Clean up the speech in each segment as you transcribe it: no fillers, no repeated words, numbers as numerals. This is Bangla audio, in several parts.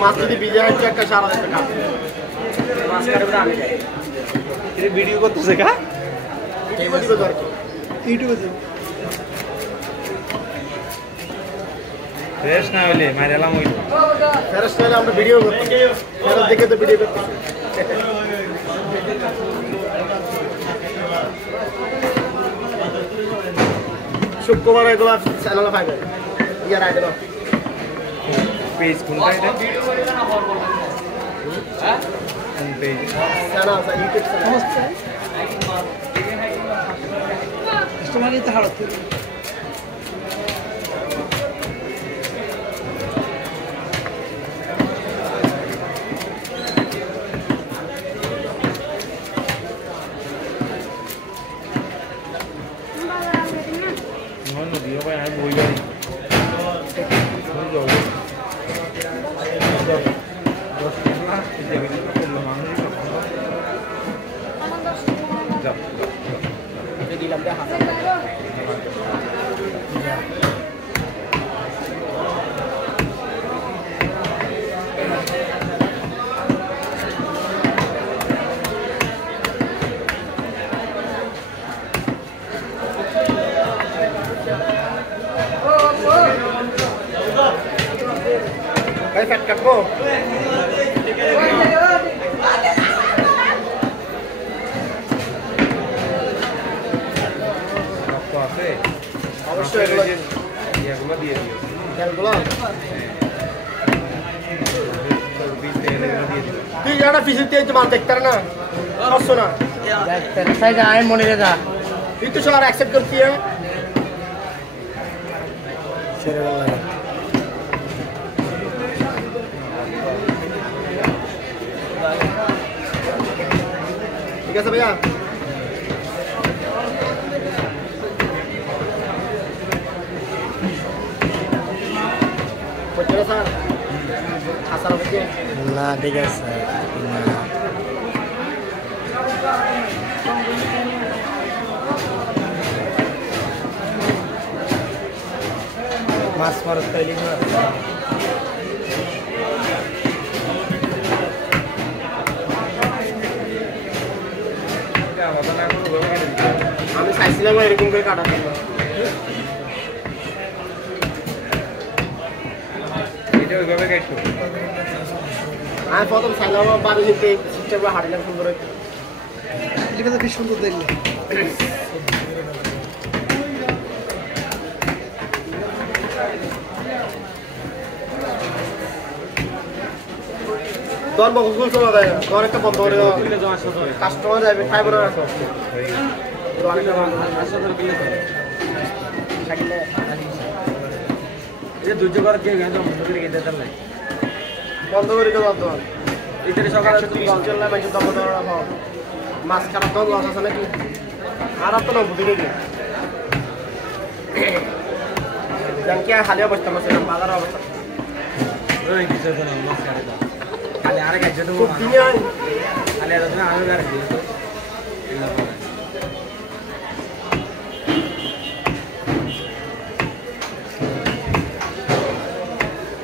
মাছ যদি ভিজে হচ্ছে একটা সারা একটা কাপ মাছ কাটবে আমি যাই এটা ভিডিও করতেছে কা ইউটিউবে ফ্রেশ না হলে মাইরালাম হইল ফেরস হলে আমরা ভিডিও করতাম ফেরস দেখে তো ভিডিও করতাম শুক্রবার এগুলো চ্যানেলে পাইবে ইয়ার আগে পেজ কোনটা এটা কোন পেজ চ্যানেল আছে ইউটিউব চ্যানেল তোমারই তো হালত নদী ভাই আমি বই বাড়ি দিলাম দেখা ভাই ফ্যাট কাটবো আছে অবশ্যই এগুলো দিয়ে দিও তেলগুলো দিয়ে দিও তুই একটা পিসির দিয়ে মাল দেখতে পারে না আসছো না সাইজ আয় মনে রেখা তুই তো সব অ্যাকসেপ্ট করছি ঠিক আছে ভাইয়া স্যার আসার হচ্ছে না ঠিক আছে মাছ মারত তৈরি করে আমি চাইছিলাম এরকম করে কাটার জন্য এটা ওইভাবে কাটতো আমি প্রথম চাইলাম বাড়ি যেতে সিস্টেমে হাঁটিলাম সুন্দর এটা তো বেশ সুন্দর দেখলে দর বহুল চলা যায় ঘর একটা বন্ধ করে কাস্টমার যাবে খাইব না দুর্য করে কে বন্ধ করে দেওয়া তো এটারে সকালে চললে মাঝে দম মাছ কাটার তো লস আছে নাকি আর তো না বুঝি নাকি জানকি খালি অবস্থা মাছ বাজার অবস্থা ওই কিছু তো না মাছ কাটে দাও খালি আরেক একজন খুব দিনে হয় খালি আর আমি আরেক দিন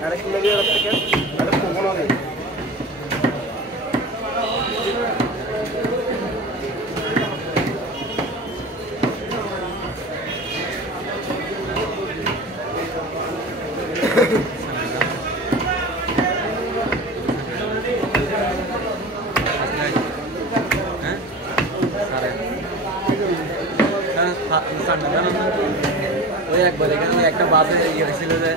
আরেক লেগে থেকে আরে কোন হবে ওই একবার এখানে একটা বাসে ইয়ে হয়েছিল যে